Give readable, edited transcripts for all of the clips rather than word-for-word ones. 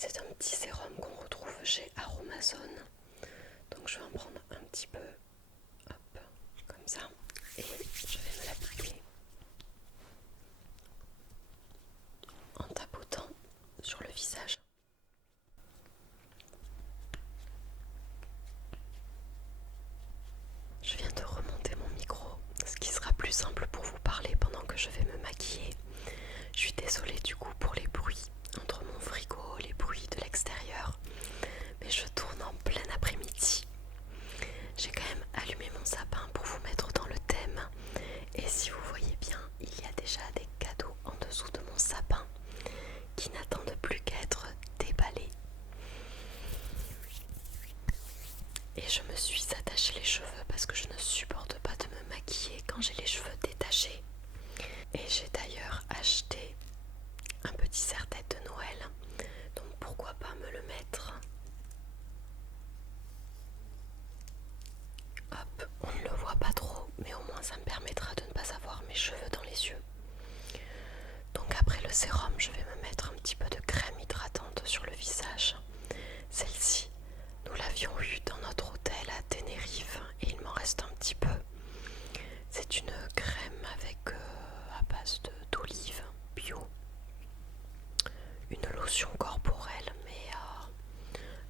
C'est un petit sérum qu'on retrouve chez Aromazone. Donc je vais en prendre un petit peu, hop, comme ça, et je vais me l'appliquer en tapotant sur le visage. Je viens de remonter mon micro, ce qui sera plus simple pour vous parler pendant que je vais me maquiller. Je suis désolée du coup pour les bruits entre mon frigo, les bruits de l'extérieur, mais je tourne en plein après-midi. J'ai quand même allumé mon sapin pour vous mettre dans le thème, et si vous voyez bien, il y a déjà des cadeaux en dessous de mon sapin qui n'attendent plus qu'à être déballés. Et je me suis attaché les cheveux parce que je ne supporte pas de me maquiller quand j'ai les cheveux détachés. Et j'ai d'ailleurs acheté un petit serre-tête de Noël, donc pourquoi pas me le mettre. Hop, on ne le voit pas trop, mais au moins ça me permettra de ne pas avoir mes cheveux dans les yeux. Donc après le sérum, je vais me mettre un petit peu de crème hydratante sur le visage. Celle-ci, nous l'avions eue dans notre hôtel à Tenerife et il m'en reste un petit peu. C'est une crème avec à base d'olive bio, une lotion corporelle, mais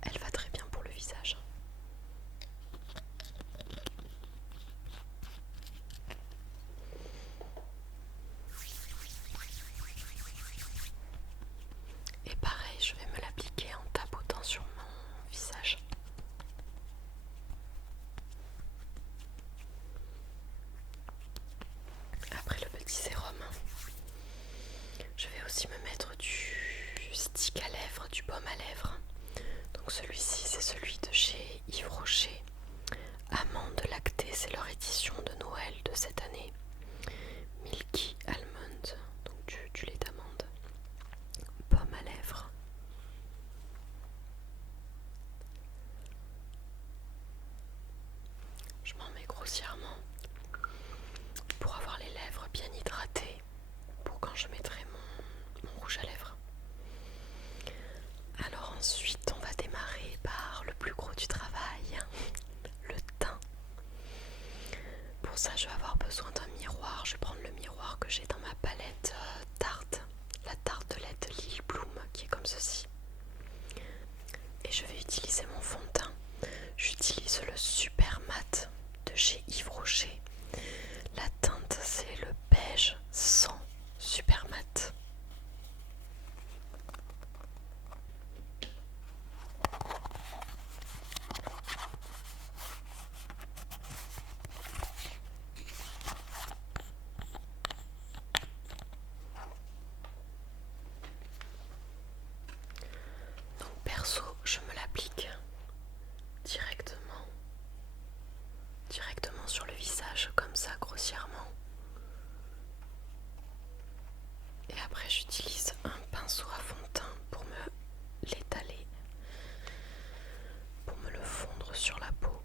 elle va très bien pour le visage. Et pareil, je vais me l'appliquer en tapotant sur mon visage. Après le petit sérum, je vais aussi me mettre du stick à lèvres, du baume à lèvres. Donc celui-ci, c'est celui de chez Yves Rocher. Amande lactée, c'est leur édition de Noël de cette année. Milky Almond, donc du lait d'amande. Baume à lèvres. Je m'en mets grossièrement pour avoir les lèvres bien hydratées pour quand je mettrai mon rouge à lèvres. Alors ensuite, on va démarrer par le plus gros du travail, le teint. Pour ça, je vais avoir besoin d'un miroir. Je vais prendre le miroir que j'ai dans ma palette Tarte, la tartelette Lily Bloom, qui est comme ceci. Et je vais utiliser mon fond de teint. J'utilise le Super Mat de chez Yves Rocher. La teinte, c'est le beige 100 Super Mat. Donc perso, je me l'applique directement sur le visage, comme ça, grossièrement. Et après, j'utilise un pinceau à fond de teint pour me l'étaler, pour me le fondre sur la peau.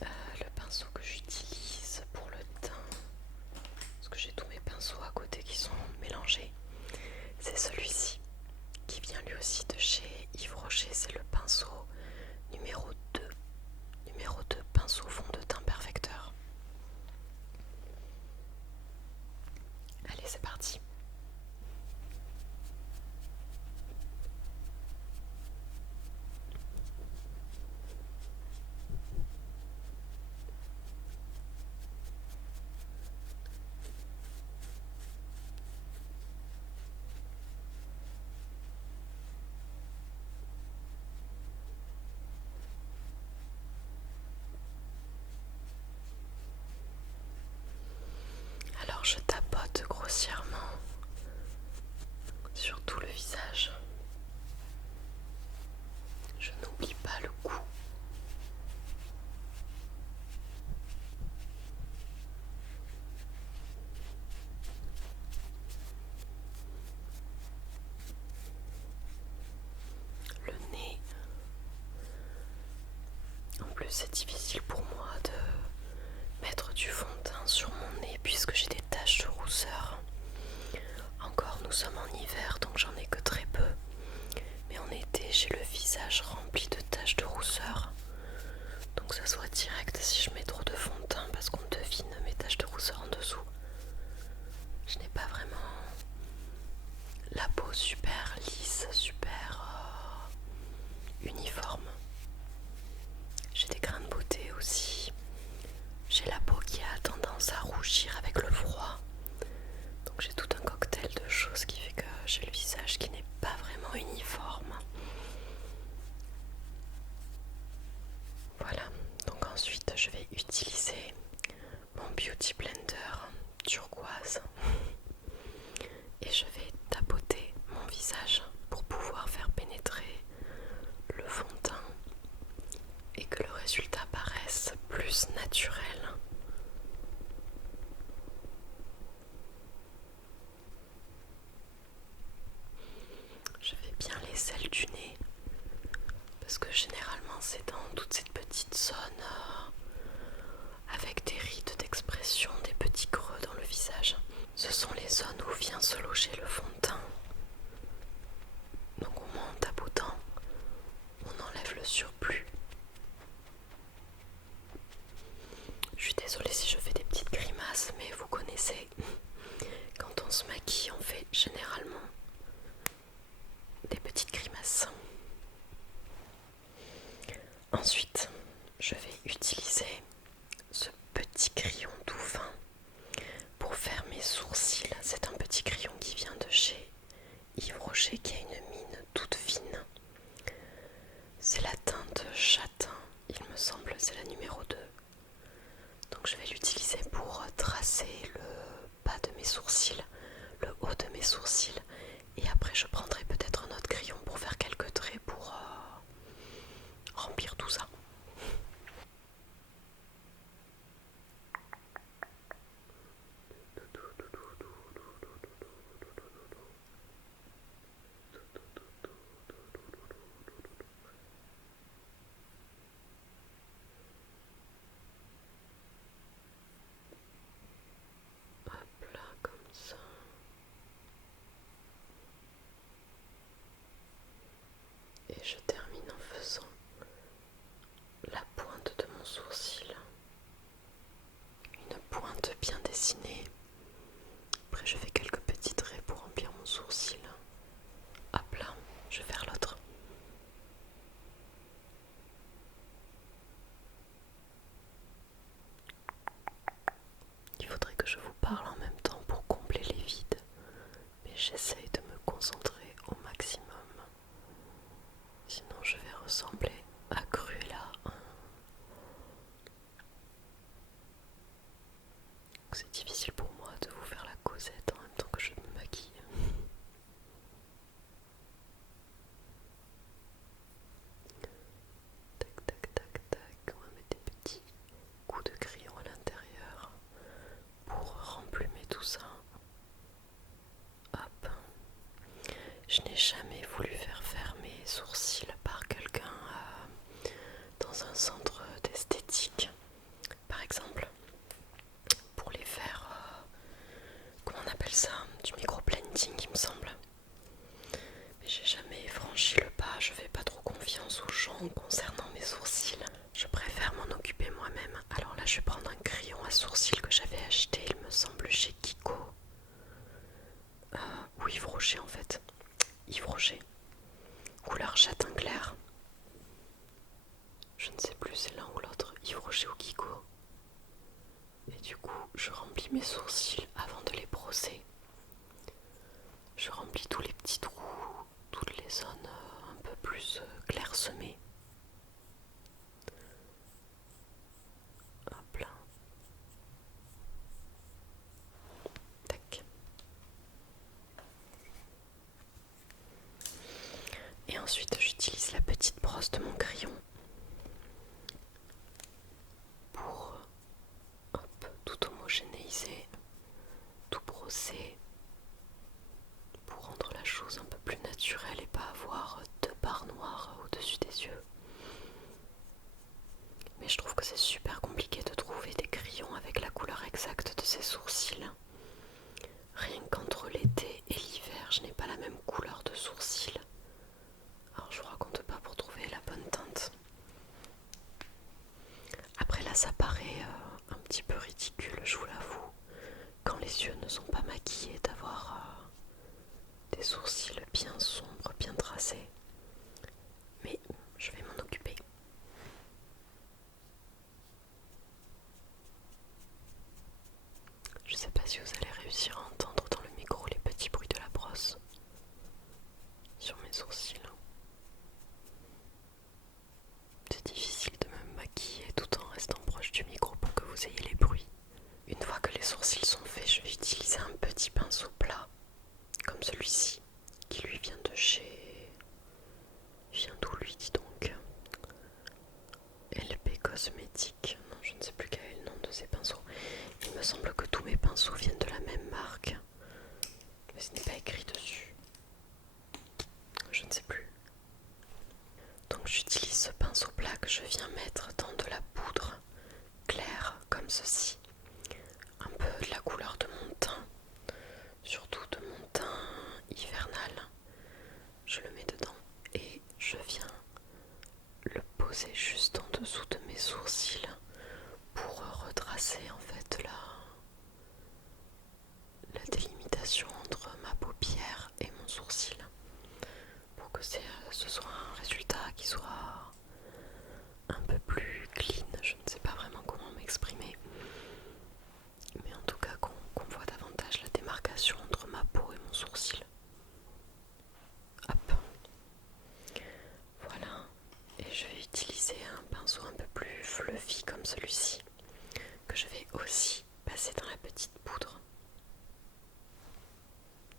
Le pinceau que j'utilise pour le teint, parce que j'ai tous mes pinceaux à côté qui sont mélangés, c'est celui-ci qui vient lui aussi de chez Yves Rocher. C'est le pinceau numéro 2 pinceau fond de teint perfecteur. Allez, c'est parti. Alors je tapote grossièrement sur tout le visage. Je n'oublie pas le cou. Le nez. En plus, c'est difficile pour moi de mettre du fond de teint sur mon nez puisque j'ai des taches de rousseur. j'ai le visage qui n'est pas vraiment uniforme. Voilà, donc ensuite je vais utiliser mon Beauty Blender turquoise et je vais tapoter mon visage pour pouvoir faire pénétrer le fond de teint et que le résultat paraisse plus naturel. Je fais bien les ailes du nez parce que généralement c'est dans toute cette petite zone avec des rides d'expression, des petits creux dans le visage. Ce sont les zones où vient se loger le fond de teint. Donc au moins en tapotant, on enlève le surplus. Je suis désolée si je fais des petites grimaces, mais vous connaissez, quand on se maquille, on fait généralement des petites grimaces. Ensuite, je vais utiliser ce petit crayon tout fin pour faire mes sourcils. C'est un petit crayon qui vient de chez Yves Rocher qui a une mine toute fine. C'est la teinte châtain, il me semble, c'est la numéro 2. Donc je vais l'utiliser pour tracer le bas de mes sourcils, le haut de mes sourcils. Et après je prendrai peut-être un autre crayon pour faire quelques traits pour remplir tout ça. Hop là, comme ça. Et je termine en faisant la pointe de mon sourcil. Une pointe bien dessinée. Après je fais quelques petits traits pour remplir mon sourcil. Hop là, je vais faire l'autre. Il faudrait que je vous parle en même temps pour combler les vides. Mais j'essaye de me concentrer au maximum. Sinon je vais ressembler à Cruella. C'est difficile pour moi de vous faire la causette en même temps que je me maquille. Tac tac tac tac, on va mettre des petits coups de crayon à l'intérieur pour remplumer tout ça. Hop. Je n'ai jamais voulu faire mes sourcils par quelqu'un dans un centre d'esthétique. Par exemple, pour les faire, comment on appelle ça, du micro-blending il me semble. Mais j'ai jamais franchi le pas, je fais pas trop confiance aux gens concernant mes sourcils. Je préfère m'en occuper moi-même. Alors là je vais prendre un crayon à sourcils que j'avais acheté, il me semble chez Kiko. Ou Yves Rocher en fait. Yves Rocher. Couleur châtain clair. Je ne sais plus, c'est l'un ou l'autre. Yves Rocher ou Kiko. Et du coup, je remplis mes sourcils avant de les brosser. Je remplis tous les petits trous, toutes les zones un peu plus clairsemées. Hop là. Tac. Et ensuite, j'utilise la petite brosse de mon crayon pour tout homogénéiser, tout brosser. comme celui-ci, qui lui vient de chez... Il vient d'où lui, dis donc? LP Cosmétique. Non, je ne sais plus quel est le nom de ces pinceaux. Il me semble que tous mes pinceaux viennent de la même marque. Mais ce n'est pas écrit dessus. Je ne sais plus. Donc j'utilise ce pinceau plat que je viens mettre dans de la poudre claire comme ceci. Un peu de la couleur de mon teint. Surtout de mon teint hivernal. Je le mets dedans et je viens le poser juste en dessous de mes sourcils pour retracer en fait la délimitation entre ma paupière et mon sourcil, pour que ce soit un résultat qui soit un peu plus clean. Je ne sais pas vraiment comment m'exprimer, mais en tout cas qu'on voit davantage la démarcation entre ma peau et mon sourcil. Hop, voilà. Et je vais utiliser un pinceau un peu plus fluffy comme celui-ci, que je vais aussi passer dans la petite poudre.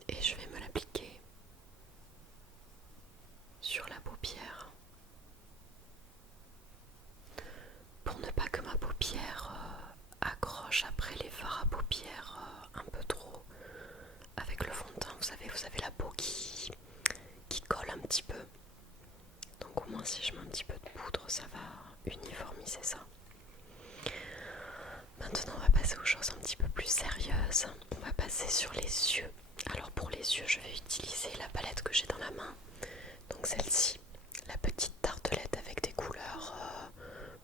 Et je vais me l'appliquer sur la paupière. Pour ne pas que ma paupière accroche après les fards à paupières un peu trop avec le fond de teint. Vous avez la peau qui colle un petit peu. Donc au moins si je mets un petit peu de poudre, ça va uniformiser ça. Maintenant on va passer aux choses un petit peu plus sérieuses. On va passer sur les yeux. Alors pour les yeux, je vais utiliser la palette que j'ai dans la main. Donc celle-ci, la petite tartelette avec des couleurs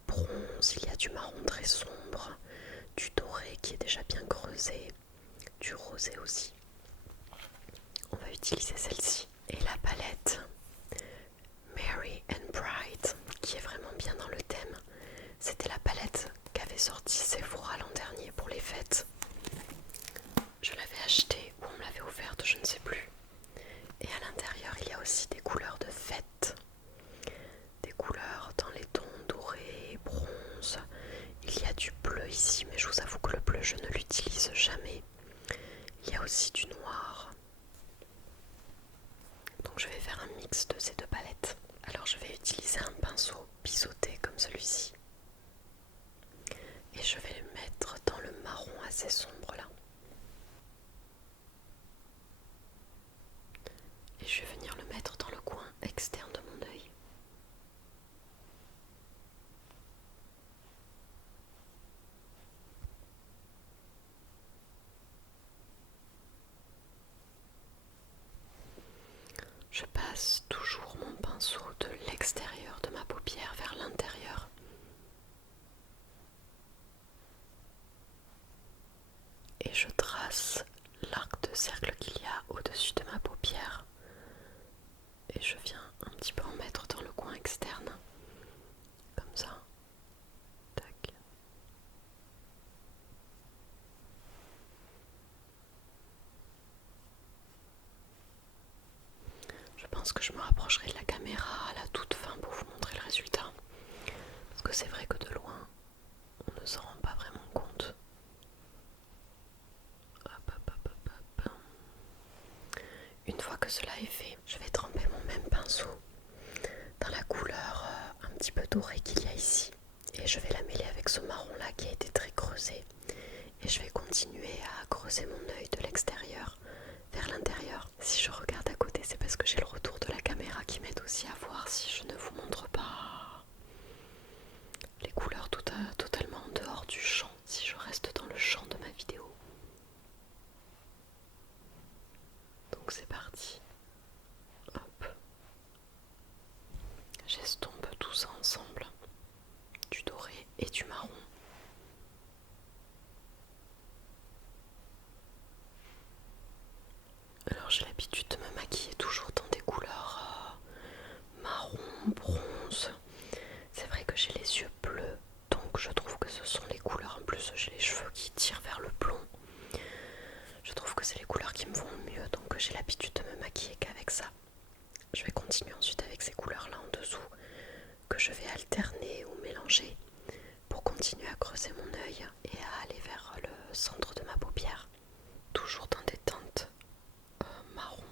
bronze. Il y a du marron très sombre, du doré qui est déjà bien creusé, du rosé aussi. On va utiliser celle-ci. Et la palette Merry and Bright, qui est vraiment bien dans le thème. C'était la palette qu'avait sorti Sephora l'an dernier pour les fêtes. Je l'avais achetée ou on me l'avait offerte, je ne sais plus. Et à l'intérieur, il y a aussi des couleurs de fête. Des couleurs dans les tons dorés, bronze. Il y a du bleu ici, mais je vous avoue que le bleu, je ne l'utilise jamais. Il y a aussi du noir. Donc je vais faire un mix de ces deux palettes. Alors je vais utiliser un pinceau biseauté comme celui-ci. Et je vais le mettre dans le marron assez sombre là. Et je vais venir le mettre dans le coin externe de mon œil. Je passe toujours mon pinceau de l'extérieur de ma paupière vers l'intérieur. Et je trace l'arc de cercle qu'il y a au-dessus de ma paupière. Et je viens un petit peu en mettre dans le coin externe. Comme ça. Tac. Je pense que je me rapprocherai de la caméra à la toute fin pour vous montrer le résultat. Parce que c'est vrai que de loin, on ne s'en rend pas vraiment compte. Hop, hop, hop, hop, hop. Une fois que cela est fait, je vais tremper mon même pinceau dans la couleur un petit peu dorée qu'il y a ici. Et je vais la mêler avec ce marron là qui a été très creusé. Et je vais continuer à creuser mon œil de l'extérieur vers l'intérieur. Si je regarde à côté, c'est parce que j'ai le retour de la caméra qui m'aide aussi à voir si je ne vous montre pas les couleurs totalement en dehors du champ, si je reste dans le champ de ma vidéo. Donc c'est parti. Hop. J'estompe tout ça ensemble, du doré et du marron. Alors j'ai l'habitude de me maquiller toujours dans des couleurs marron, bronze. C'est vrai que j'ai les yeux bleus, donc je trouve que ce sont les couleurs. En plus j'ai les cheveux qui tirent vers le blond. Je trouve que c'est les couleurs qui me vont le mieux, donc j'ai l'habitude de me maquiller qu'avec ça. Je vais continuer ensuite avec ces couleurs là en dessous, que je vais alterner ou mélanger pour continuer à creuser mon œil et à aller vers le centre de ma paupière. Toujours dans des teintes marron.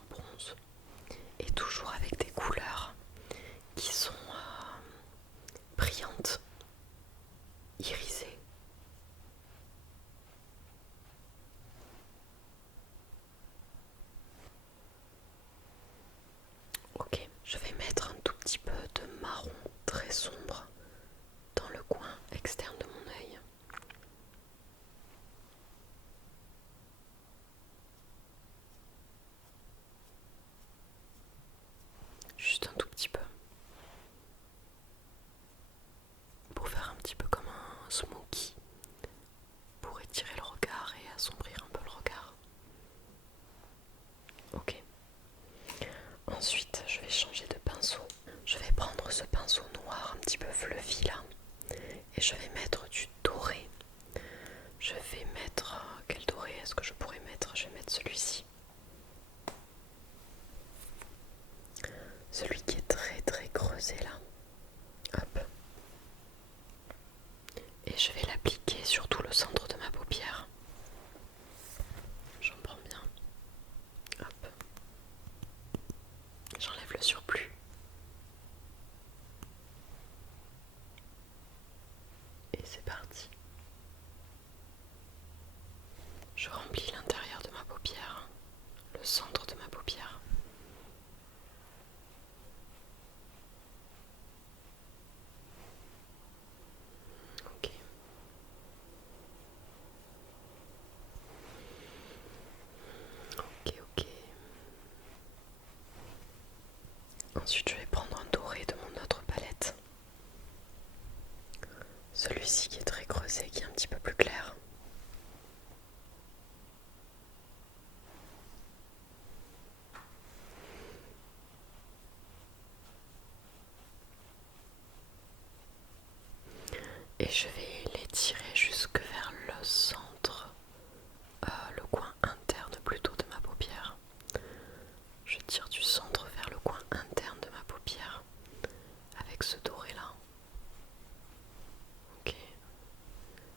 sombre dans le coin externe de mon œil. Juste un tout petit peu. Pour faire un petit peu comme un smoky. Pour étirer le regard et assombrir un peu le regard. Ok. Ensuite, je vais changer de pinceau. Je vais prendre ce pinceau noir un petit peu fluffy là. Et je vais mettre du doré. Je vais mettre... quel doré est-ce que je pourrais mettre? Je vais mettre celui-ci. Celui qui est très très creusé là. Hop. Et je vais l'appliquer sur tout le centre de ma paupière. J'en prends bien. Hop. J'enlève le surplus. Et c'est parti. Je remplis l'intérieur de ma paupière, le centre de ma paupière. Ok. Ok, ok. Ensuite, je vais prendre un doré de mon autre palette. Celui-ci qui est très creusé, qui est un petit peu plus clair. Et je vais l'étirer jusque vers le centre, le coin interne plutôt de ma paupière. Je tire du centre vers le coin interne de ma paupière avec ce doré là. Ok.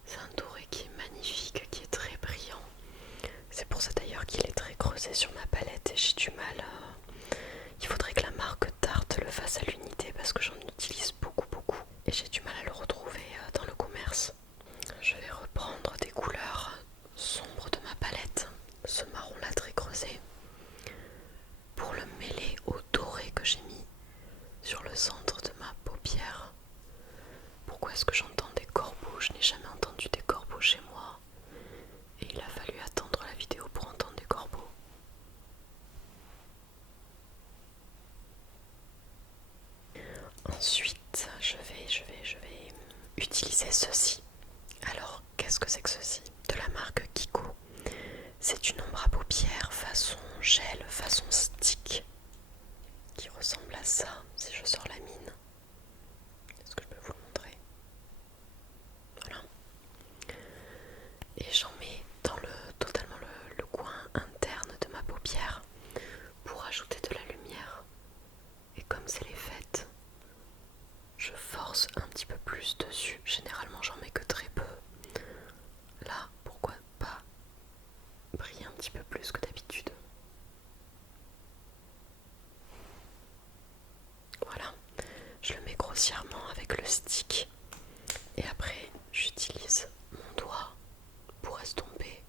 C'est un doré qui est magnifique, qui est très brillant. C'est pour ça d'ailleurs qu'il est très creusé sur ma palette et j'ai du mal à... Il faudrait que la marque Tarte le fasse à l'unité parce que j'en utilise beaucoup. Et j'ai du mal à le retrouver dans le commerce. Je vais reprendre des couleurs sombres de ma palette, ce marron là très creusé, pour le mêler au doré que j'ai mis sur le centre de ma paupière. Pourquoi est-ce que j'entends des corbeaux? Je n'ai jamais entendu des corbeaux chez moi. Et il a fallu attendre la vidéo pour entendre des corbeaux. Ensuite, je vais utiliser ceci. Alors, qu'est-ce que c'est que ceci? De la marque Kiko. C'est une ombre à paupières façon gel, façon stick, qui ressemble à ça, si je sors la mine. Est-ce que je peux vous le montrer? Voilà. Et j'en mets dans totalement le coin interne de ma paupière pour ajouter de la lumière. Et comme c'est les fêtes, je force un petit peu plus dessus. Généralement j'en mets que très peu. Là, pourquoi pas briller un petit peu plus que d'habitude. Voilà, je le mets grossièrement avec le stick. Et après, j'utilise mon doigt pour estomper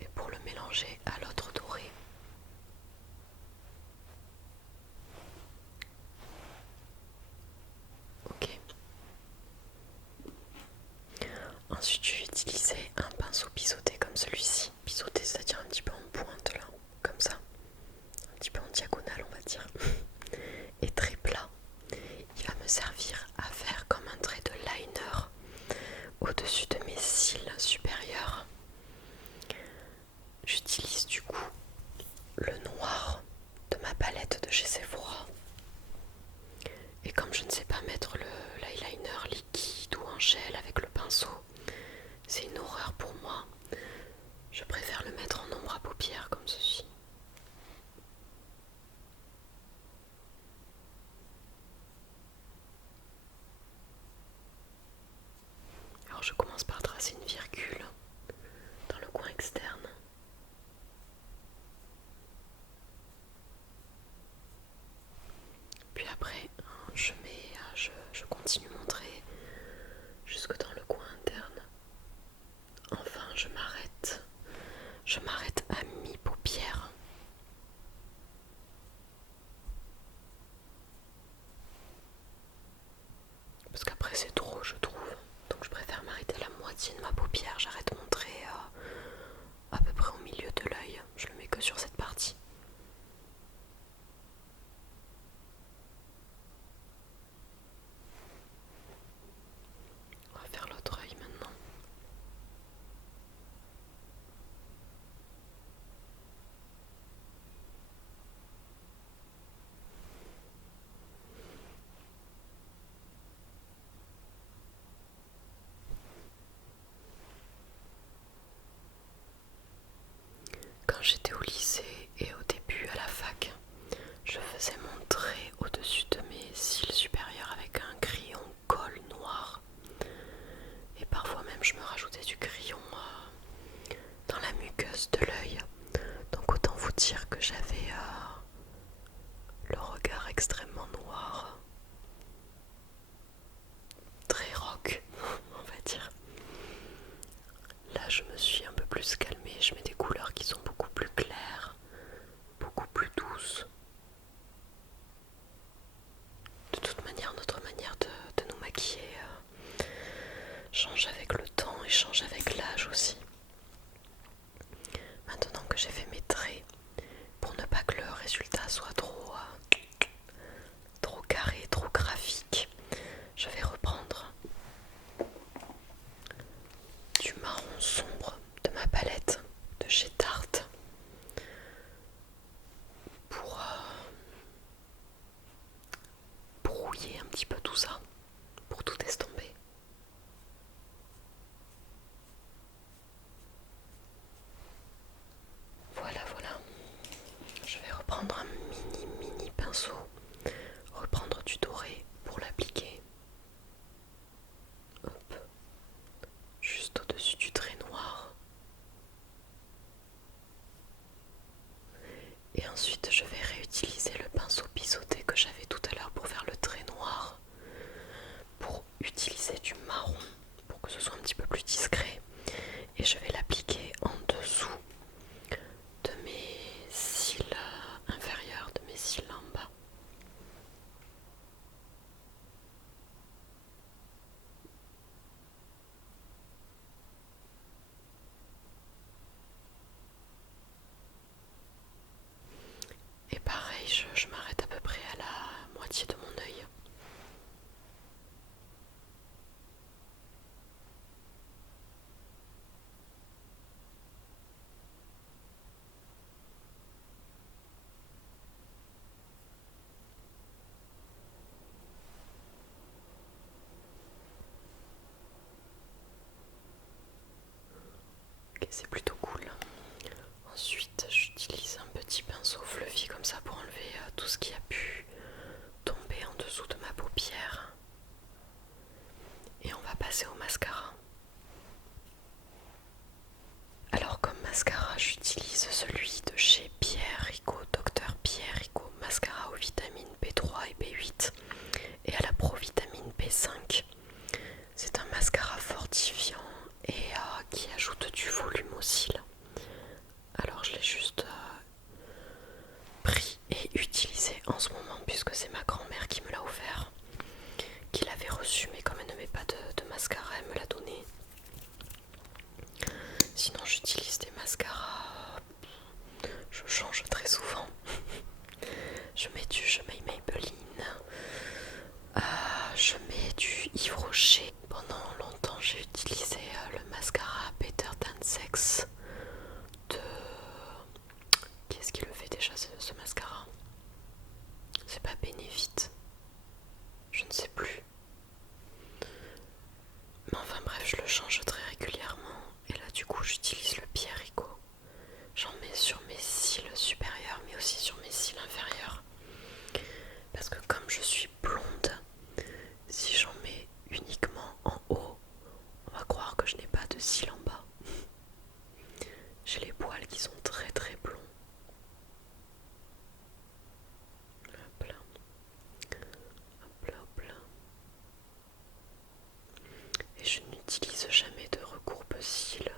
et pour le mélanger à l'autre doré. Ok. Ensuite, je vais utiliser un pinceau biseauté comme celui-ci. Biseauté, c'est-à-dire un petit peu en pointe là, comme ça. Un petit peu en diagonale, on va dire. Et très plat. Il va me servir à faire comme un trait de liner au-dessus de mes cils supérieurs. J'utilise du coup le noir de ma palette de chez Sephora. Et comme je ne sais pas mettre l'eyeliner liquide ou en gel avec le pinceau, c'est une horreur pour moi. Je préfère le mettre en ombre à paupières comme ceci. Alors je commence par tracer une virgule dans le coin externe. Puis après, je continue mon trait jusque dans le coin interne. Enfin, je m'arrête à mi-paupière. j'étais au lycée et au début à la fac, je faisais mon trait au-dessus de mes cils supérieurs avec un crayon colle noir. Et parfois même je me rajoutais du crayon dans la muqueuse de l'œil. Donc autant vous dire que j'avais le regard extrêmement noir, très rock, on va dire. Là je me suis un peu plus calmée, je mets des couleurs qui sont beaucoup plus claires, beaucoup plus douces. De toute manière, notre manière de nous maquiller change avec le temps et change avec l'âge aussi. Maintenant que j'ai fait mes traits, pour ne pas que le résultat soit trop carré, trop graphique, je vais reprendre du marron sombre de ma palette de chez Tarte pour brouiller un petit peu tout ça, pour tout estomper. Voilà, je vais reprendre un mini pinceau, reprendre du doré pour l'appliquer. Hop, juste au-dessus du trait noir. Et ensuite je vais réutiliser le pinceau biseauté que j'avais tout à l'heure pour faire le trait noir, pour utiliser du marron pour que ce soit un petit peu plus discret, et je vais l'appliquer en dessous de mes cils inférieurs, de mes cils en bas. Et pareil, je m'arrête à peu près à la moitié de mon œil. Ok, c'est plutôt cool. Ensuite, j'utilise un petit pinceau fluffy comme ça pour enlever tout ce qui a pu tomber en dessous de ma paupière. Et on va passer au mascara. Alors comme mascara, j'utilise celui de chez Pierre Rico, Dr Pierre Rico, mascara aux vitamines B3 et B8 et à la provitamine B5. C'est un mascara fortifiant et qui ajoute du volume aux cils. Alors je l'ai juste pris et utilisé en ce moment puisque c'est ma grand-mère qui me l'a offert, qui l'avait reçu, mais comme elle ne met pas de mascara, elle me l'a donné. Sinon j'utilise des mascaras, je change très souvent. Je mets Maybelline, je mets du Yves Rocher. Pendant longtemps j'ai utilisé le mascara Better Than Sex de... Qui est-ce qui le fait déjà ce mascara? C'est pas Benefit, je ne sais plus. Mais enfin bref, je le change très régulièrement. Et là du coup j'utilise le Pierre Rico. J'en mets sur mes cils supérieurs mais aussi sur mes cils inférieurs. Parce que comme je suis blonde, si j'en mets uniquement en haut, on va croire que je n'ai pas de cils en bas. J'ai les poils qui sont très très blonds. Hop là. Hop là, hop là. Et je n'utilise jamais de recourbe-cils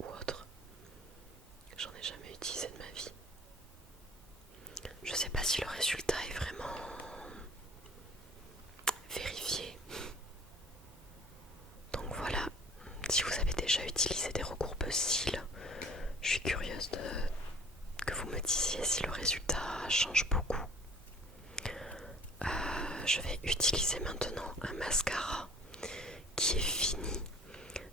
ou autre. J'en ai jamais utilisé de ma vie. Je sais pas si le résultat est vraiment vérifié. Donc voilà, si vous avez déjà utilisé des recourbe-cils, je suis curieuse que vous me disiez si le résultat change beaucoup. Je vais utiliser maintenant un mascara qui est fini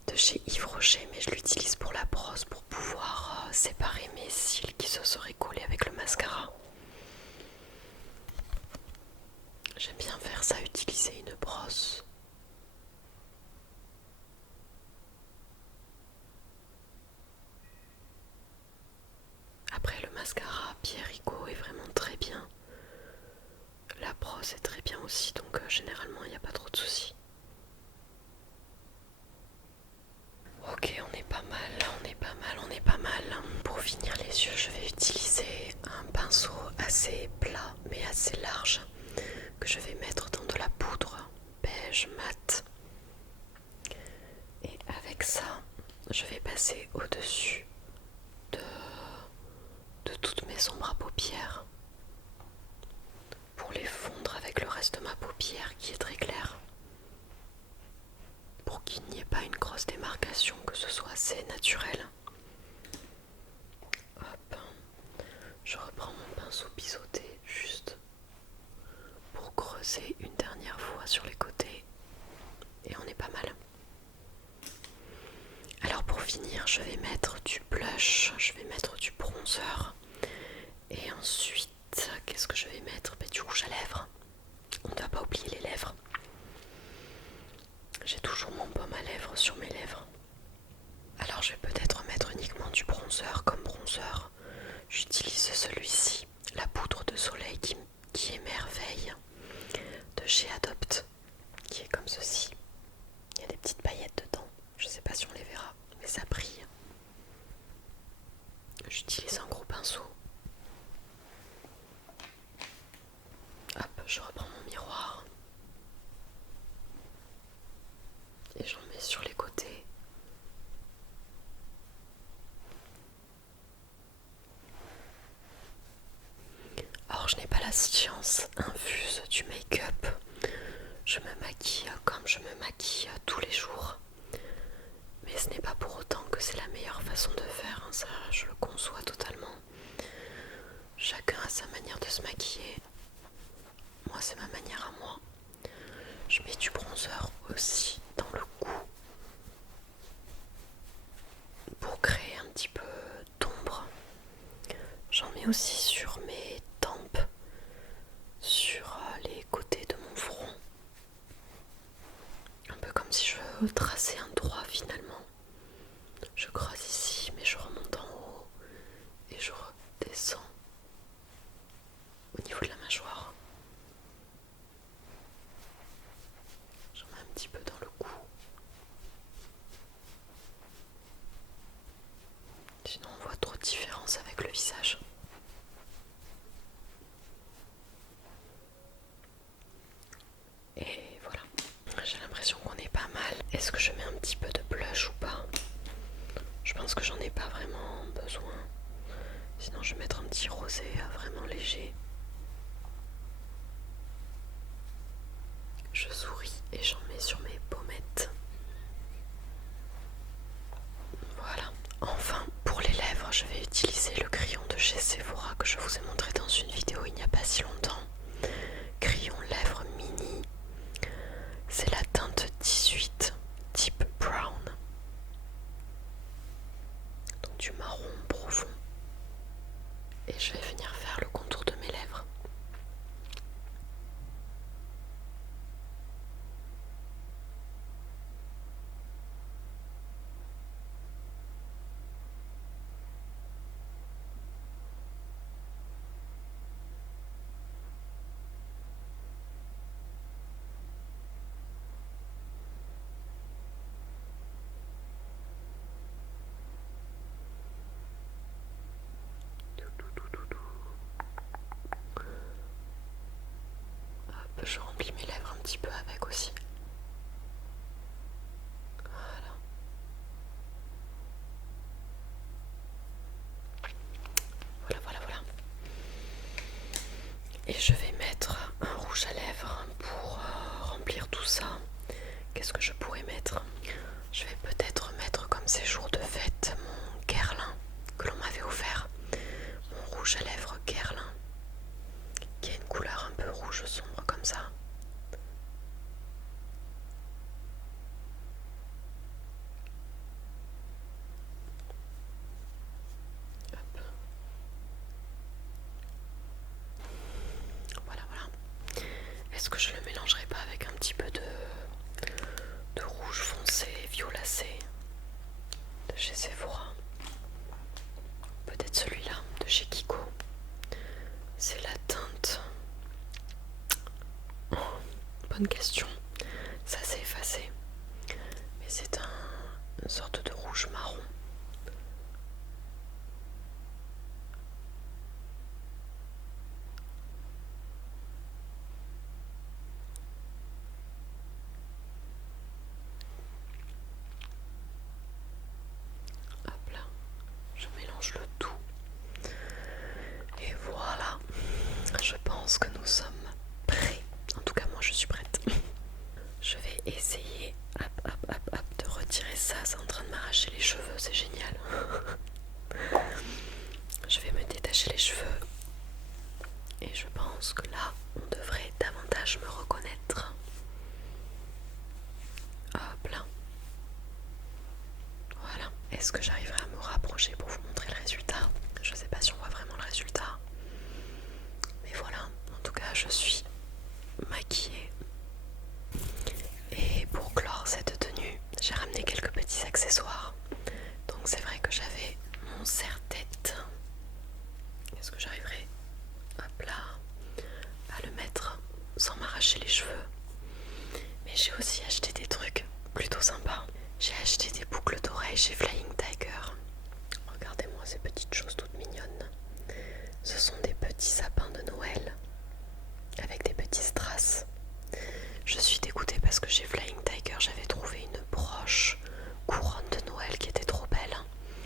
de chez Yves Rocher, mais je l'utilise pour la brosse pour pouvoir séparer mes cils qui se seraient collés avec le mascara. J'aime bien faire ça, utiliser une brosse. brosse est très bien aussi, donc généralement il n'y a pas trop de soucis. Ok, on est pas mal, on est pas mal, on est pas mal. Pour finir les yeux, je vais utiliser un pinceau assez plat mais assez large que je vais mettre dans de la poudre beige mat. Et avec ça, je vais passer au-dessus de toutes mes ombres à paupières pour les fondre avec le reste de ma paupière qui est très claire, pour qu'il n'y ait pas une grosse démarcation, que ce soit assez naturel. Hop, je reprends mon pinceau biseauté juste pour creuser une dernière fois sur les côtés et on est pas mal. Alors pour finir, je vais mettre du blush, je vais mettre du bronzer et ensuite, qu'est-ce que je vais mettre? Du rouge à lèvres. On ne doit pas oublier les lèvres. J'ai toujours mon baume à lèvres sur mes lèvres. Alors je vais peut-être mettre uniquement du bronzer comme bronzer. J'utilise celui-ci, la poudre de soleil qui émerveille de chez Adopt, qui est comme ceci. Il y a des petites paillettes dedans, je sais pas si on les verra, mais ça brille. J'utilise un gros pinceau. Hop, je reprends mon miroir et j'en mets sur les côtés. Or, je n'ai pas la science infuse du make-up. Je me maquille comme je me maquille tous les jours. Mais ce n'est pas pour autant que c'est la meilleure façon de faire, hein, ça je le conçois totalement. Chacun a sa manière de se maquiller. Moi c'est ma manière à moi. Je mets du bronzer aussi dans le cou pour créer un petit peu d'ombre. J'en mets aussi sur mes tempes, sur les côtés de mon front. Un peu comme si je traçais un droit finalement. Je creuse ici mais je remonte en haut et je redescends au niveau de la mâchoire. J'en mets un petit peu dans le cou. Sinon on voit trop de différence avec le visage. Et voilà, j'ai l'impression qu'on est pas mal. Est-ce que je mets un petit peu de blush ou pas? Je pense que j'en ai pas vraiment besoin. Sinon je vais mettre un petit rosé vraiment léger. Je souris et j'en mets sur mes pommettes. Voilà. Enfin, pour les lèvres, je vais utiliser le crayon de chez Sephora que je vous ai montré dans une vidéo il n'y a pas si longtemps. Crayon lèvres mini. C'est la teinte 18, type brown. Donc du marron profond. Et je vais venir faire le contour de mes lèvres. Hop, je remplis mes lèvres un petit peu avec aussi. Voilà. Voilà, voilà, voilà. Et je vais mettre un rouge à lèvres pour remplir tout ça. Qu'est-ce que je pourrais mettre? Je vais peut-être mettre comme ces jours de fête mon Guerlain que l'on m'avait offert. Mon rouge à lèvres Guerlain, qui a une couleur un peu rouge sombre comme ça. Hop. Voilà, voilà. Est-ce que je le mélangerai pas avec un petit peu de rouge foncé, violacé de chez Sephora? Peut-être celui-là de chez Kiko. C'est la teinte bonne question. Ça s'est effacé. Mais c'est une sorte de rouge marron. Hop là, je mélange le tout. Et voilà, je pense que nous sommes prêts. En tout cas, moi je suis prête. Je vais essayer de retirer ça. C'est en train de m'arracher les cheveux, c'est génial. Je vais me détacher les cheveux. Et je pense que là, on devrait davantage me reconnaître. Hop là. Voilà. Est-ce que j'arriverai à me rapprocher pour vous montrer le résultat? Je sais pas si on voit vraiment le résultat. Mais voilà. En tout cas, je suis maquillée. Et pour clore cette tenue, j'ai ramené quelques petits accessoires. Donc c'est vrai que j'avais mon serre-tête. Est-ce que j'arriverai, hop là, à le mettre sans m'arracher les cheveux? Mais j'ai aussi acheté des trucs plutôt sympas. J'ai acheté des boucles d'oreilles chez Flying Tiger. Regardez-moi ces petites choses toutes mignonnes. Ce sont des petits sapins de Noël avec des petits strass. Je suis dégoûtée parce que chez Flying Tiger j'avais trouvé une broche couronne de Noël qui était trop belle.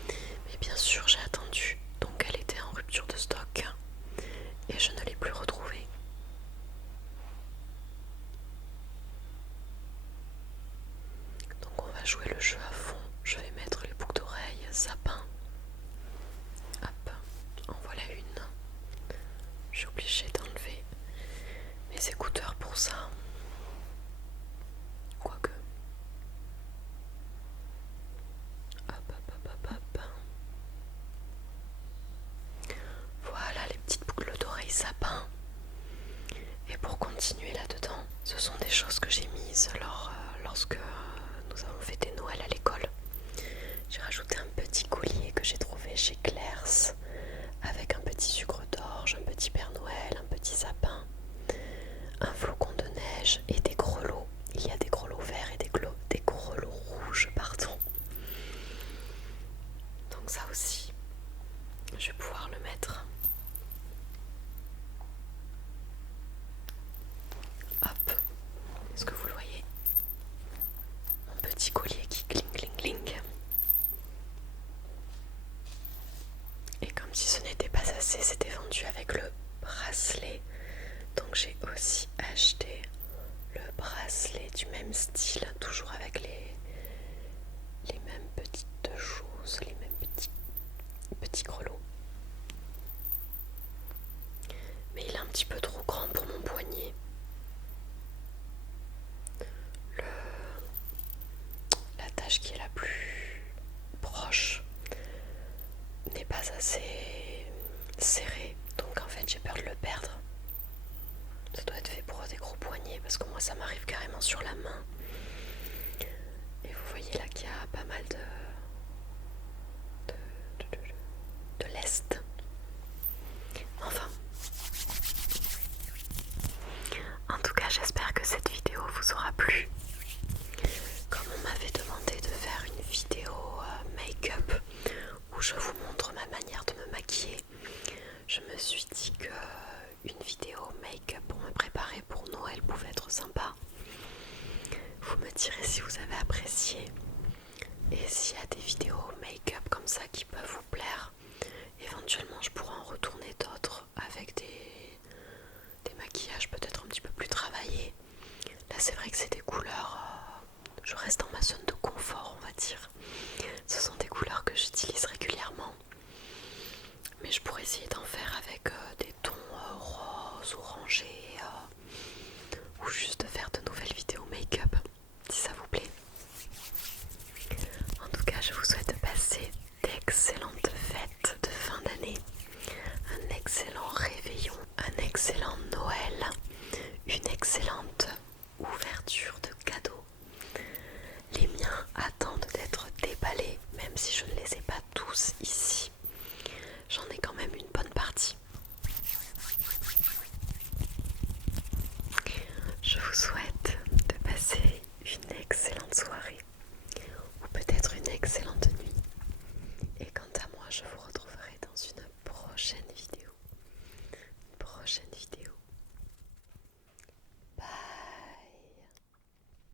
Mais bien sûr j'ai attendu, donc elle était en rupture de stock et je ne l'ai plus retrouvée. Donc on va jouer le jeu à fond. Je vais mettre les boucles d'oreilles, sapin. Hop, en voilà une. Je suis obligée d'enlever mes écouteurs pour ça. Quoique. Hop. Voilà les petites boucles d'oreilles sapin. Et pour continuer là-dedans, ce sont des choses que j'ai mises lorsque nous avons fêté Noël à l'école. J'ai rajouté un petit collier que j'ai trouvé chez Claire's avec un petit sucre d'orge, un petit Père Noël, un petit sapin, un flocon de neige et des grelots. Il y a des grelots verts et des grelots rouges, pardon. Donc ça aussi, je vais pouvoir le mettre. Hop, est-ce que vous le voyez? Mon petit collier qui cling. Et comme si ce n'était pas assez, c'était vendu avec le bracelet. Donc j'ai aussi acheté le bracelet du même style, toujours avec les mêmes petites choses, les mêmes petits grelots. Mais il est un petit peu trop grand pour mon poignet. La tache qui est la plus proche n'est pas assez serrée, donc en fait j'ai peur de le perdre. Ça doit être fait pour des gros poignets parce que moi ça m'arrive carrément sur la main. Et vous voyez là qu'il y a pas mal de lest. Enfin. En tout cas j'espère que cette vidéo vous aura plu. Comme on m'avait demandé de faire une vidéo make-up où je vous montre ma manière de me maquiller, je me suis dit que une vidéo make-up pour me préparer pour Noël pouvait être sympa. Vous me direz si vous avez apprécié et s'il y a des vidéos make-up comme ça qui peuvent vous plaire. Éventuellement je pourrais en retourner d'autres avec des maquillages peut-être un petit peu plus travaillés. Là c'est vrai que c'est des couleurs, je reste dans ma zone de confort on va dire. Ce sont des couleurs que j'utilise régulièrement. Mais je pourrais essayer d'en faire avec des tons roses, orangés, ou juste faire de nouvelles vidéos make-up, si ça vous plaît. En tout cas, je vous souhaite de passer d'excellentes fêtes de fin d'année, un excellent prochaine vidéo.